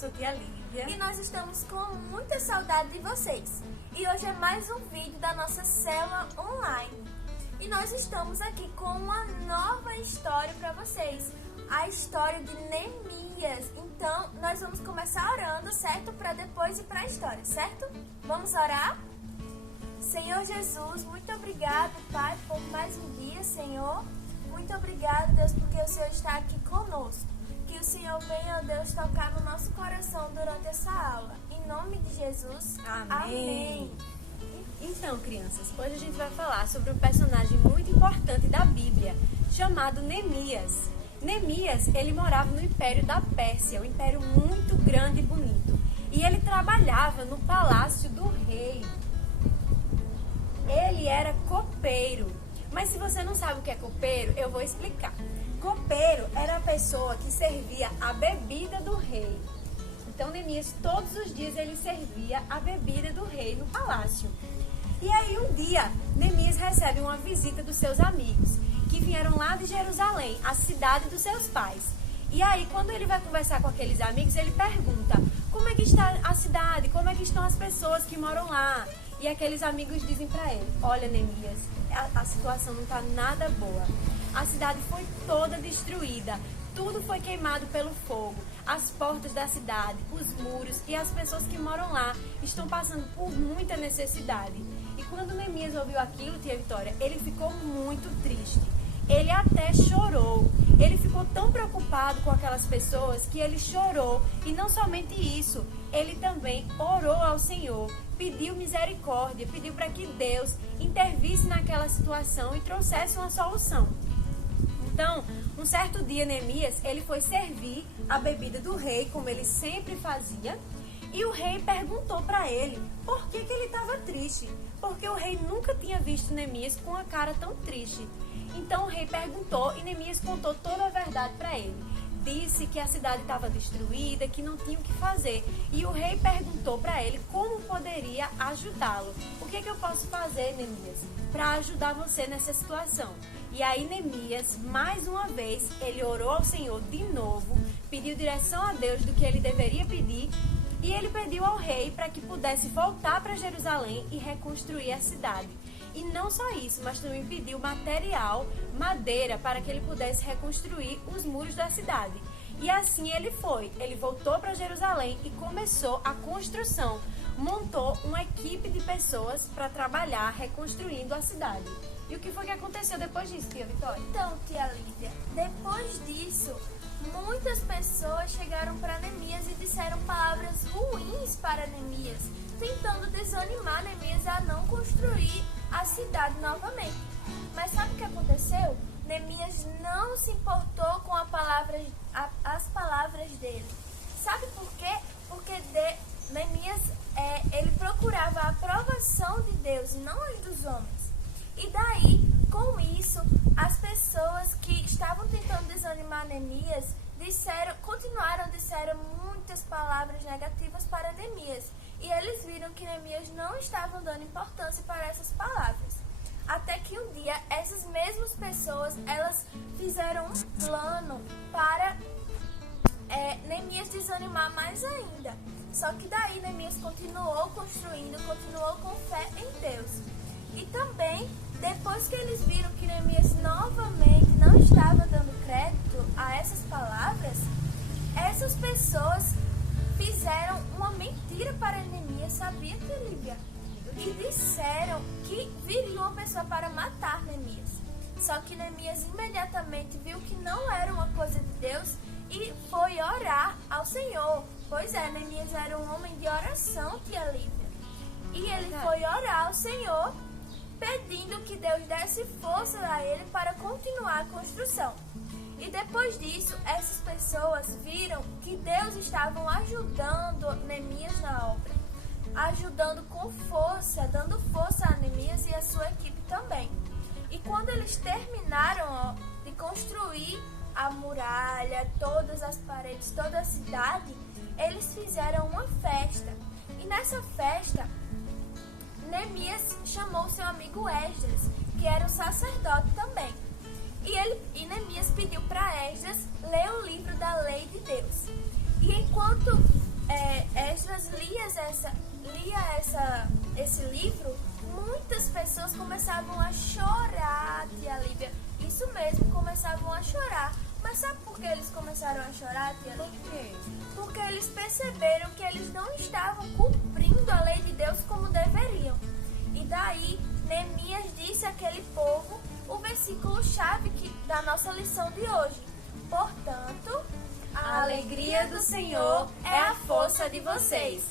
sou tia Lívia. E nós estamos com muita saudade de vocês. E hoje é mais um vídeo da nossa célula online. E nós estamos aqui com uma nova história para vocês. A história de Neemias. Então, nós vamos começar orando, certo? Para depois ir para a história, certo? Vamos orar? Senhor Jesus, muito obrigado, Pai, por mais um dia, Senhor. Muito obrigado, Deus, porque o Senhor está aqui conosco. Que o Senhor venha, ó Deus, tocar no nosso coração durante essa aula. Em nome de Jesus, amém. Então, crianças, hoje a gente vai falar sobre um personagem muito importante da Bíblia, chamado Neemias. Neemias, ele morava no Império da Pérsia, um império muito grande e bonito. E ele trabalhava no palácio do rei. Ele era copeiro. Mas se você não sabe o que é copeiro, eu vou explicar. Copeiro era a pessoa que servia a bebida do rei. Então, Neemias, todos os dias ele servia a bebida do rei no palácio. E aí, um dia, Neemias recebe uma visita dos seus amigos, que vieram lá de Jerusalém, a cidade dos seus pais. E aí, quando ele vai conversar com aqueles amigos, ele pergunta: como é que está a cidade? Como é que estão as pessoas que moram lá? E aqueles amigos dizem para ele: olha, Neemias, a situação não está nada boa. A cidade foi toda destruída, tudo foi queimado pelo fogo. As portas da cidade, os muros e as pessoas que moram lá estão passando por muita necessidade. E quando Neemias ouviu aquilo, tia Vitória, ele ficou muito triste. Ele até chorou. Ele ficou tão preocupado com aquelas pessoas que ele chorou. E não somente isso, ele também orou ao Senhor, pediu misericórdia, pediu para que Deus intervisse naquela situação e trouxesse uma solução. Então, um certo dia, Neemias, ele foi servir a bebida do rei, como ele sempre fazia, e o rei perguntou para ele por que ele estava triste, porque o rei nunca tinha visto Neemias com a cara tão triste. Então, o rei perguntou e Neemias contou toda a verdade para ele. Disse que a cidade estava destruída, que não tinha o que fazer. E o rei perguntou para ele como poderia ajudá-lo. O que eu posso fazer, Neemias, para ajudar você nessa situação? E aí Neemias, mais uma vez, ele orou ao Senhor de novo, pediu direção a Deus do que ele deveria pedir. E ele pediu ao rei para que pudesse voltar para Jerusalém e reconstruir a cidade. E não só isso, mas também pediu material, madeira, para que ele pudesse reconstruir os muros da cidade. E assim ele foi. Ele voltou para Jerusalém e começou a construção. Montou uma equipe de pessoas para trabalhar reconstruindo a cidade. E o que foi que aconteceu depois disso, tia Vitória? Então, tia Lídia, depois disso, muitas pessoas chegaram para Neemias e disseram palavras ruins para Neemias, tentando desanimar Neemias a não construir a cidade novamente. Mas sabe o que aconteceu? Neemias não se importou com as palavras dele. Sabe por quê? Porque Neemias ele procurava a aprovação de Deus e não as dos homens. E daí, com isso, as pessoas que estavam tentando desanimar Neemias continuaram muitas palavras negativas para Neemias. E eles viram que Neemias não estava dando importância para essas palavras. Até que um dia, essas mesmas pessoas, elas fizeram um plano para Neemias desanimar mais ainda. Só que daí Neemias continuou construindo, continuou com fé em Deus. E também, depois que eles viram que Neemias novamente não estava dando crédito a essas palavras, essas pessoas fizeram uma mentira para Neemias, sabia, tia Lívia? E disseram que viria uma pessoa para matar Neemias. Só que Neemias imediatamente viu que não era uma coisa de Deus e foi orar ao Senhor. Pois é, Neemias era um homem de oração, tia Lívia. E ele foi orar ao Senhor, pedindo que Deus desse força a ele para continuar a construção. E depois disso, essas pessoas viram que Deus estava ajudando Neemias na obra, ajudando com força, dando força a Neemias e a sua equipe também. E quando eles terminaram de construir a muralha, todas as paredes, toda a cidade, eles fizeram uma festa. E nessa festa, Neemias chamou seu amigo Esdras, que era um sacerdote também. E Neemias pediu para Esdras ler o livro da lei de Deus. E enquanto Esdras lia esse livro, muitas pessoas começavam a chorar, tia Lívia. Isso mesmo, começavam a chorar. Mas sabe por que eles começaram a chorar, tia Lívia? Por quê? Porque eles perceberam que eles não estavam cumprindo a lei de Deus como deveriam. E daí, Neemias disse àquele povo o versículo-chave da nossa lição de hoje. Portanto, A alegria do Senhor é a força de vocês.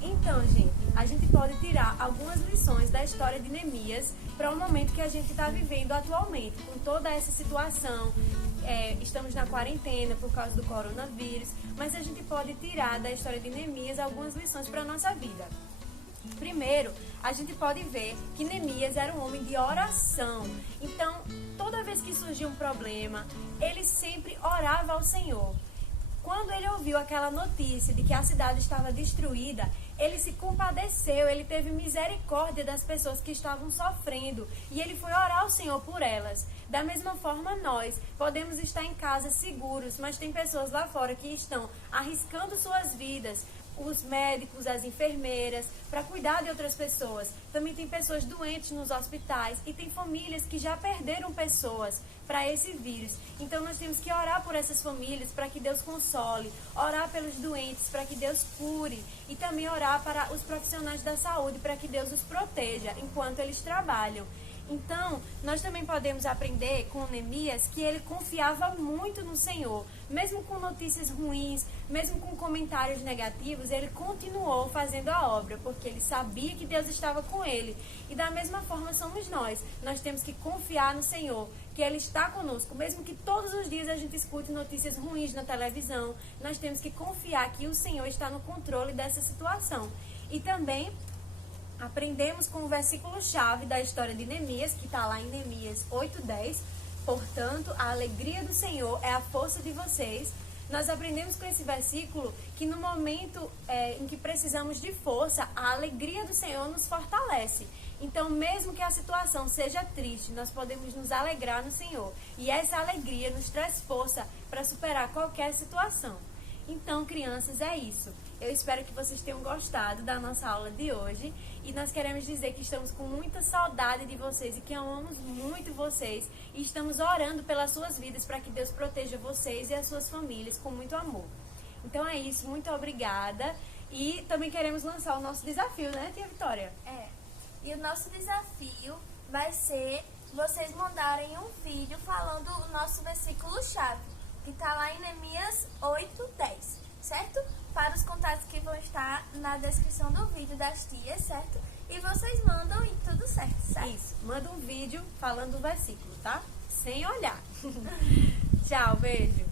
Então, gente, a gente pode tirar algumas lições da história de Neemias para o momento que a gente está vivendo atualmente, com toda essa situação. Estamos na quarentena por causa do coronavírus, mas a gente pode tirar da história de Neemias algumas lições para a nossa vida. Primeiro, a gente pode ver que Neemias era um homem de oração. Então, toda vez que surgia um problema, ele sempre orava ao Senhor. Quando ele ouviu aquela notícia de que a cidade estava destruída, ele se compadeceu, ele teve misericórdia das pessoas que estavam sofrendo e ele foi orar ao Senhor por elas. Da mesma forma, nós podemos estar em casa seguros, mas tem pessoas lá fora que estão arriscando suas vidas, os médicos, as enfermeiras, para cuidar de outras pessoas. Também tem pessoas doentes nos hospitais e tem famílias que já perderam pessoas para esse vírus. Então nós temos que orar por essas famílias para que Deus console, orar pelos doentes para que Deus cure e também orar para os profissionais da saúde para que Deus os proteja enquanto eles trabalham. Então, nós também podemos aprender com Neemias que ele confiava muito no Senhor. Mesmo com notícias ruins, mesmo com comentários negativos, ele continuou fazendo a obra, porque ele sabia que Deus estava com ele. E da mesma forma somos nós. Nós temos que confiar no Senhor, que Ele está conosco. Mesmo que todos os dias a gente escute notícias ruins na televisão, nós temos que confiar que o Senhor está no controle dessa situação. E também aprendemos com o versículo-chave da história de Neemias, que está lá em Neemias 8:10. Portanto, a alegria do Senhor é a força de vocês. Nós aprendemos com esse versículo que no momento em que precisamos de força, a alegria do Senhor nos fortalece. Então, mesmo que a situação seja triste, nós podemos nos alegrar no Senhor. E essa alegria nos traz força para superar qualquer situação. Então, crianças, é isso. Eu espero que vocês tenham gostado da nossa aula de hoje. E nós queremos dizer que estamos com muita saudade de vocês e que amamos muito vocês. E estamos orando pelas suas vidas para que Deus proteja vocês e as suas famílias com muito amor. Então é isso, muito obrigada. E também queremos lançar o nosso desafio, né, tia Vitória? E o nosso desafio vai ser vocês mandarem um vídeo falando o nosso versículo-chave, que está lá em Neemias 8:10, certo? Para os contatos que vão estar na descrição do vídeo das tias, certo? E vocês mandam e tudo certo, certo? Isso, manda um vídeo falando o versículo, tá? Sem olhar. Tchau, beijo.